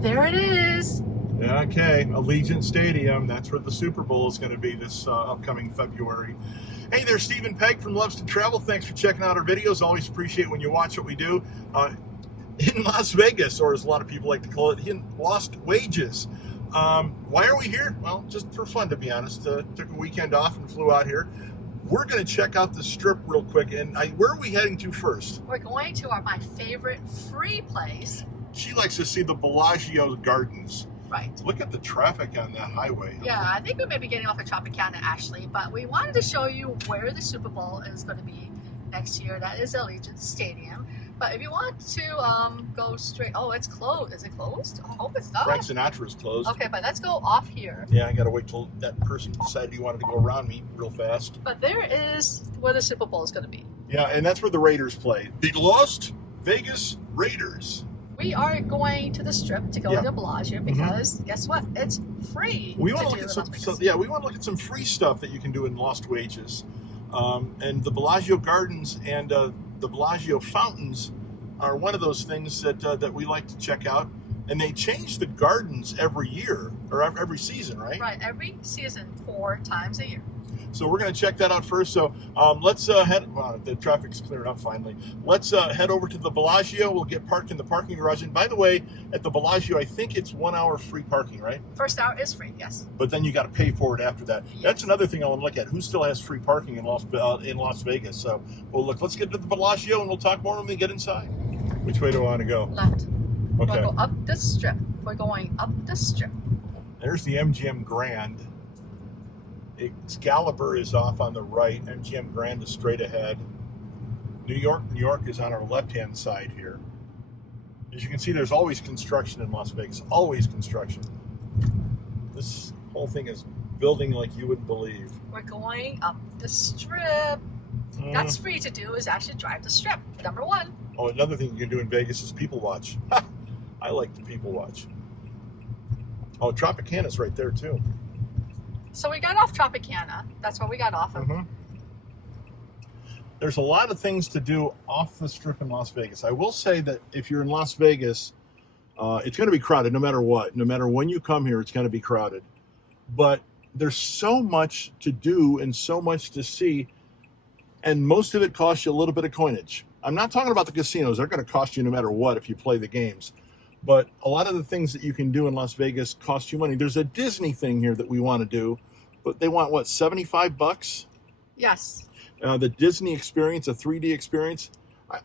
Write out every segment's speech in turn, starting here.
There it is. Okay, Allegiant Stadium. That's where the Super Bowl is going to be this upcoming February. Hey there, Stephen Pegg from Loves to Travel. Thanks for checking out our videos. Always appreciate when you watch what we do. In Las Vegas, or as a lot of people like to call it, in Lost Wages. Why are we here? Well, just for fun, to be honest. Took a weekend off and flew out here. We're going to check out the Strip real quick. And where are we heading to first? We're going to my favorite free place. She likes to see the Bellagio Gardens. Right. Look at the traffic on that highway. Yeah, I think we may be getting off at Tropicana, actually, but we wanted to show you where the Super Bowl is going to be next year. That is Allegiant Stadium. But if you want to go straight, oh, it's closed. Is it closed? I hope it's not. Frank Sinatra's closed. Okay, but let's go off here. Yeah, I got to wait till that person decided he wanted to go around me real fast. But there is where the Super Bowl is going to be. Yeah, and that's where the Raiders play. The Las Vegas Raiders. We are going to the Strip to go to Bellagio because guess what? It's free. We want to look at we want to look at some free stuff that you can do in Lost Wages, and the Bellagio Gardens and the Bellagio fountains are one of those things that we like to check out. And they change the gardens every year or every season, right? Right, every season, 4 times a year. So we're going to check that out first. So let's head. Wow, the traffic's cleared up finally. Let's head over to the Bellagio. We'll get parked in the parking garage. And by the way, at the Bellagio, I think it's 1 hour free parking, right? First hour is free, yes. But then you got to pay for it after that. Yes. That's another thing I want to look at. Who still has free parking in Las Vegas? So, well, look, let's get to the Bellagio and we'll talk more when we get inside. Which way do I want to go? Left. Okay. We'll go up the Strip. We're going up the Strip. There's the MGM Grand. Excalibur is off on the right. MGM Grand is straight ahead. New York is on our left-hand side here. As you can see, there's always construction in Las Vegas. Always construction. This whole thing is building like you wouldn't believe. We're going up the Strip. That's free to do is actually drive the Strip. Number 1. Oh, another thing you can do in Vegas is people watch. I like to people watch. Oh, Tropicana's right there too. So we got off Tropicana. That's where we got off of. There's a lot of things to do off the Strip in Las Vegas. I will say that if you're in Las Vegas, it's going to be crowded no matter what. No matter when you come here, it's going to be crowded. But there's so much to do and so much to see, and most of it costs you a little bit of coinage. I'm not talking about the casinos. They're going to cost you no matter what if you play the games. But a lot of the things that you can do in Las Vegas cost you money. There's a Disney thing here that we want to do, but they want, what, $75? Yes. The Disney experience, a 3D experience.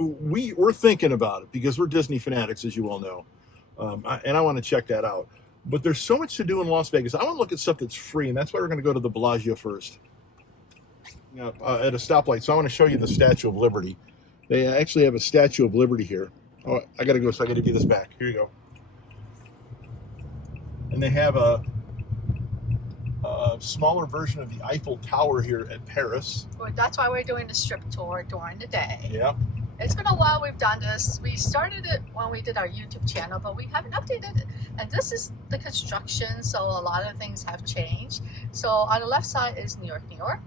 We're thinking about it because we're Disney fanatics, as you well know. And I want to check that out. But there's so much to do in Las Vegas. I want to look at stuff that's free, and that's why we're going to go to the Bellagio first. At a stoplight. So I want to show you the Statue of Liberty. They actually have a Statue of Liberty here. Oh, I got to go, so I got to give this back. Here you go. And they have a smaller version of the Eiffel Tower here at Paris. Well, that's why we're doing the Strip tour during the day. Yeah. It's been a while we've done this. We started it when we did our YouTube channel, but we haven't updated it. And this is the construction, so a lot of things have changed. So on the left side is New York, New York.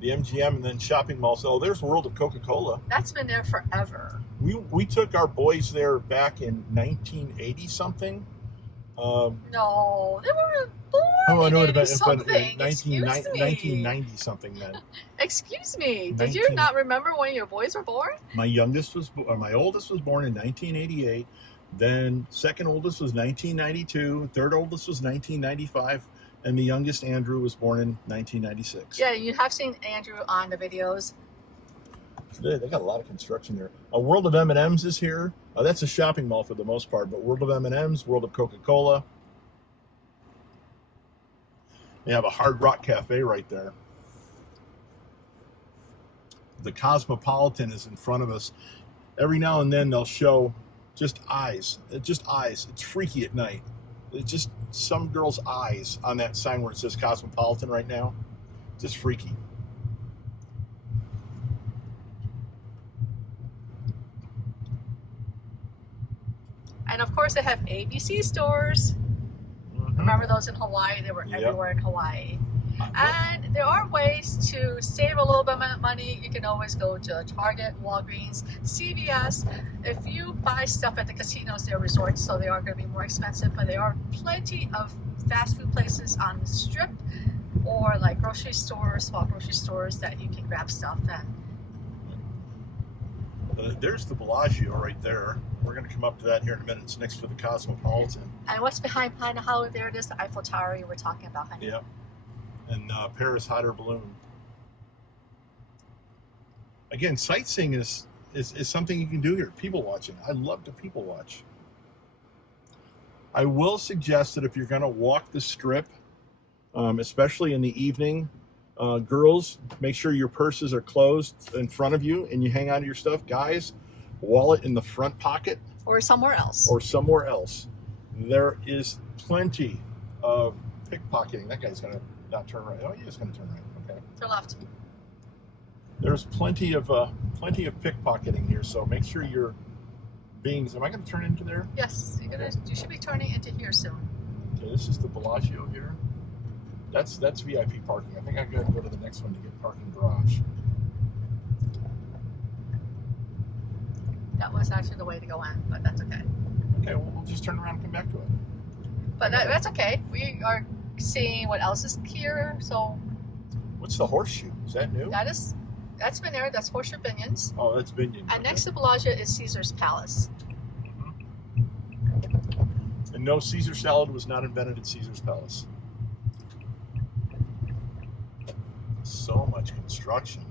The MGM and then shopping malls. Oh, there's World of Coca-Cola. That's been there forever. We took our boys there back in 1980 something. No, they weren't born I know in it 80 something. 1990 something then. Excuse me. Did you not remember when your boys were born? My oldest was born in 1988. Then second oldest was 1992. Third oldest was 1995. And the youngest, Andrew, was born in 1996. Yeah, you have seen Andrew on the videos. They got a lot of construction there. A World of M&M's is here. That's a shopping mall for the most part, but World of M&M's, World of Coca-Cola. They have a Hard Rock Cafe right there. The Cosmopolitan is in front of us. Every now and then they'll show just eyes. It's freaky at night. It's just some girl's eyes on that sign where it says Cosmopolitan right now. Just freaky. And of course they have ABC stores. Remember those in Hawaii? They were everywhere in Hawaii. And there are ways to save a little bit of money. You can always go to Target, Walgreens, CVS. If you buy stuff at the casinos, they're resorts, so they are going to be more expensive, but there are plenty of fast food places on the strip or like grocery stores, small grocery stores that you can grab stuff at. There's the Bellagio right there. We're going to come up to that here in a minute. It's next to the Cosmopolitan. And what's behind Planet Hollywood? There it is, the Eiffel Tower you were talking about, honey. Yep. And Paris Hot Air Balloon. Again, sightseeing is something you can do here. People watching. I love to people watch. I will suggest that if you're going to walk the strip, especially in the evening, girls, make sure your purses are closed in front of you and you hang on to your stuff. Guys, wallet in the front pocket. Or somewhere else. Or somewhere else. There is plenty of pickpocketing. That guy's going to not turn right. Oh, he is going to turn right. Okay. To left. There's plenty of pickpocketing here, so make sure you're being. Am I going to turn into there? Yes, you should be turning into here soon. Okay, this is the Bellagio here. That's VIP parking. I think I got to go to the next one to get parking garage. That was actually the way to go in, but that's okay. Okay, well, we'll just turn around and come back to it. But that's okay. We are seeing what else is here. So, what's the horseshoe? Is that new? That's been there. That's Horseshoe Binions. Oh, that's Binions. And next to Bellagio is Caesar's Palace. Mm-hmm. And no, Caesar salad was not invented at Caesar's Palace. So much construction.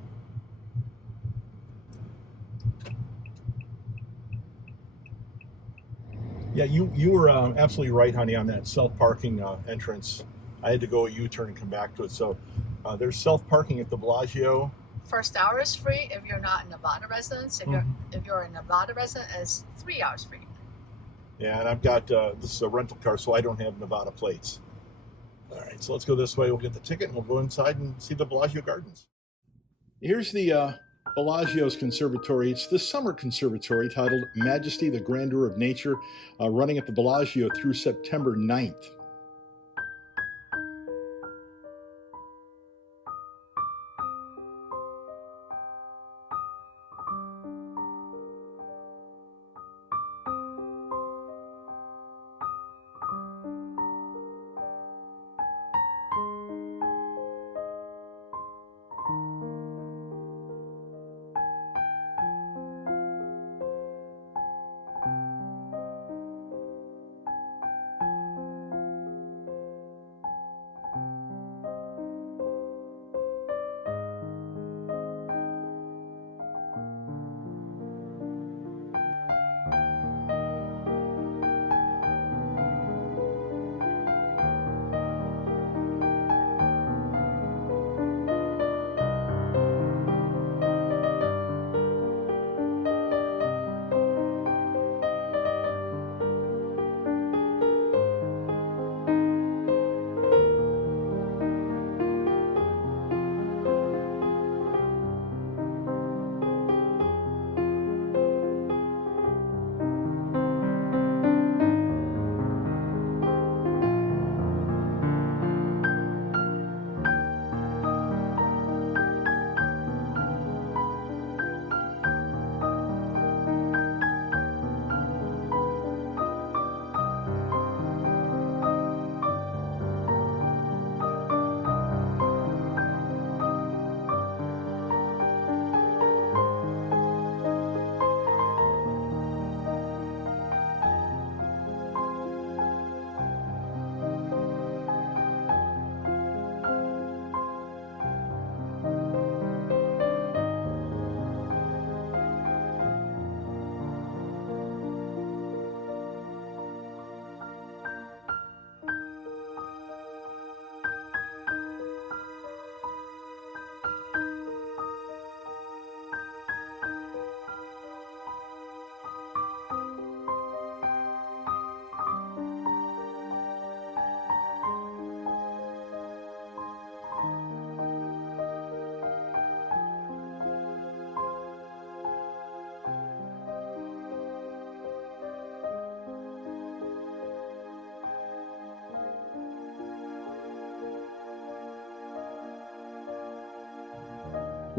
Yeah, you were absolutely right, honey, on that self-parking entrance. I had to go a U-turn and come back to it. So there's self-parking at the Bellagio. First hour is free if you're not a Nevada resident. If you're a Nevada resident, it's 3 hours free. Yeah, and I've got this is a rental car, so I don't have Nevada plates. All right, so let's go this way. We'll get the ticket and we'll go inside and see the Bellagio Gardens. Here's the Bellagio's conservatory. It's the summer conservatory titled Majesty, the Grandeur of Nature, running at the Bellagio through September 9th.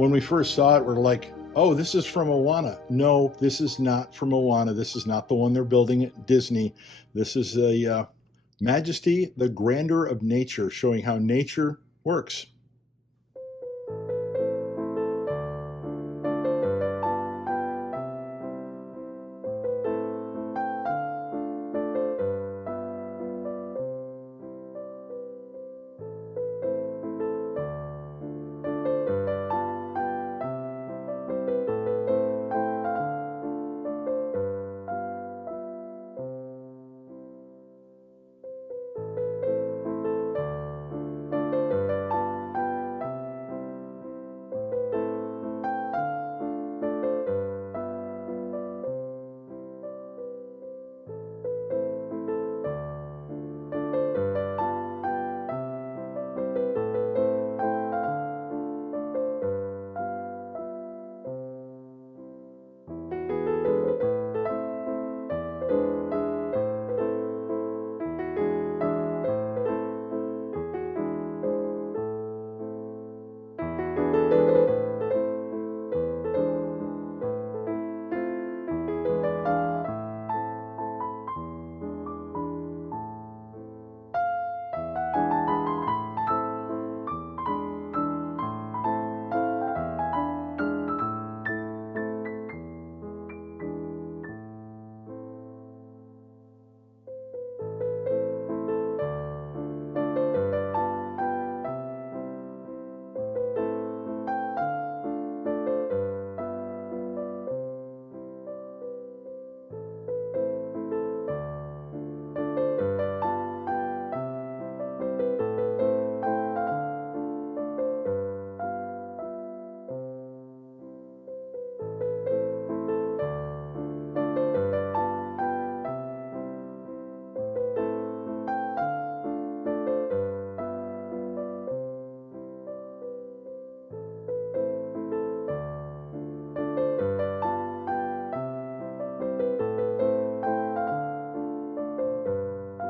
When we first saw it, we're like, oh, this is from Moana. No, this is not from Moana. This is not the one they're building at Disney. This is a Majesty, the Grandeur of Nature, showing how nature works.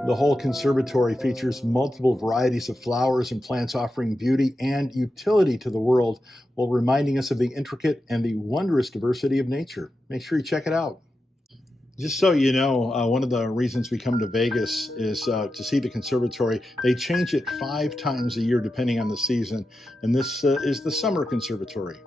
The whole conservatory features multiple varieties of flowers and plants offering beauty and utility to the world while reminding us of the intricate and the wondrous diversity of nature. Make sure you check it out. Just so you know, one of the reasons we come to Vegas is to see the conservatory. They change it 5 times a year depending on the season, and this is the summer conservatory.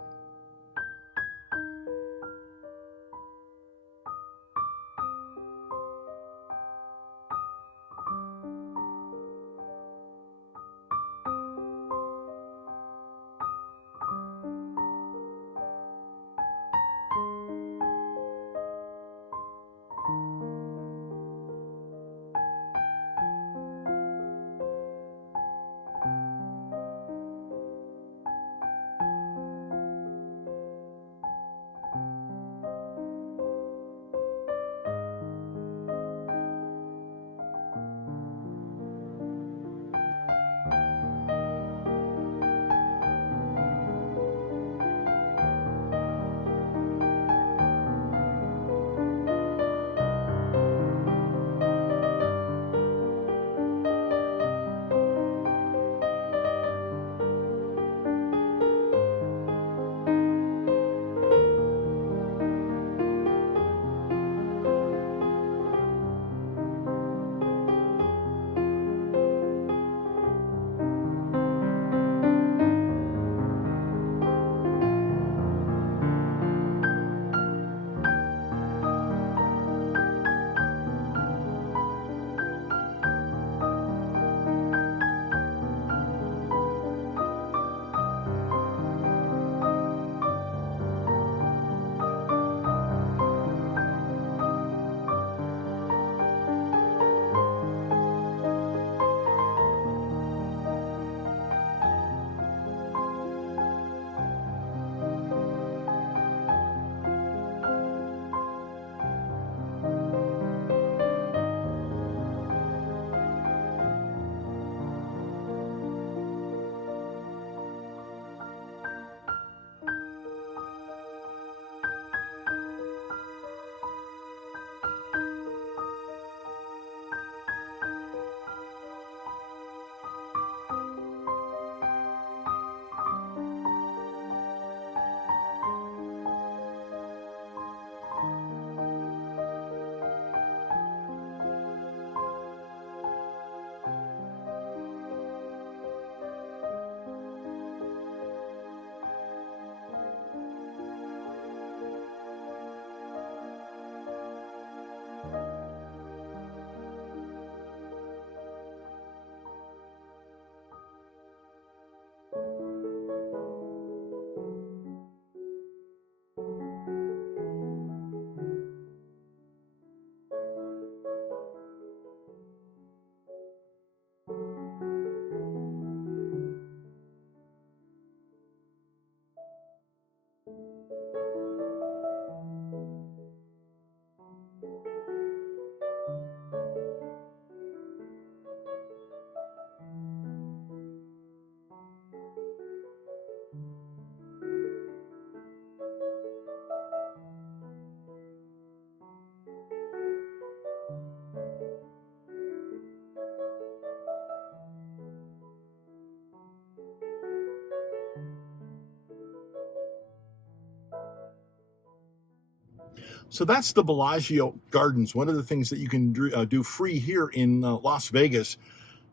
So that's the Bellagio Gardens. One of the things that you can do free here in Las Vegas.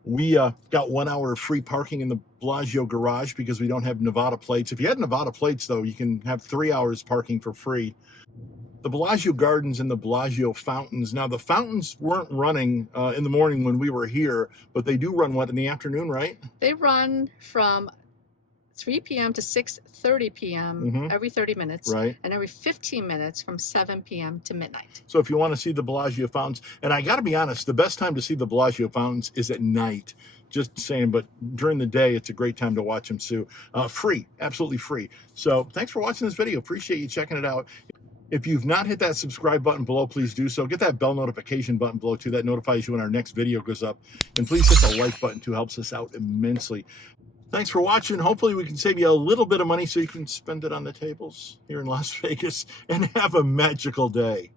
We got 1 hour of free parking in the Bellagio garage because we don't have Nevada plates. If you had Nevada plates, though, you can have 3 hours parking for free. The Bellagio Gardens and the Bellagio fountains. Now, the fountains weren't running in the morning when we were here, but they do run, what, in the afternoon, right? They run from 3 p.m. to 6:30 p.m. every 30 minutes, right, and every 15 minutes from 7 p.m. to midnight. So if you want to see the Bellagio fountains, and I got to be honest, the best time to see the Bellagio fountains is at night. Just saying, but during the day, it's a great time to watch them too. Free, absolutely free. So thanks for watching this video. Appreciate you checking it out. If you've not hit that subscribe button below, please do so. Get that bell notification button below too. That notifies you when our next video goes up. And please hit the like button too. Helps us out immensely. Thanks for watching. Hopefully we can save you a little bit of money so you can spend it on the tables here in Las Vegas and have a magical day.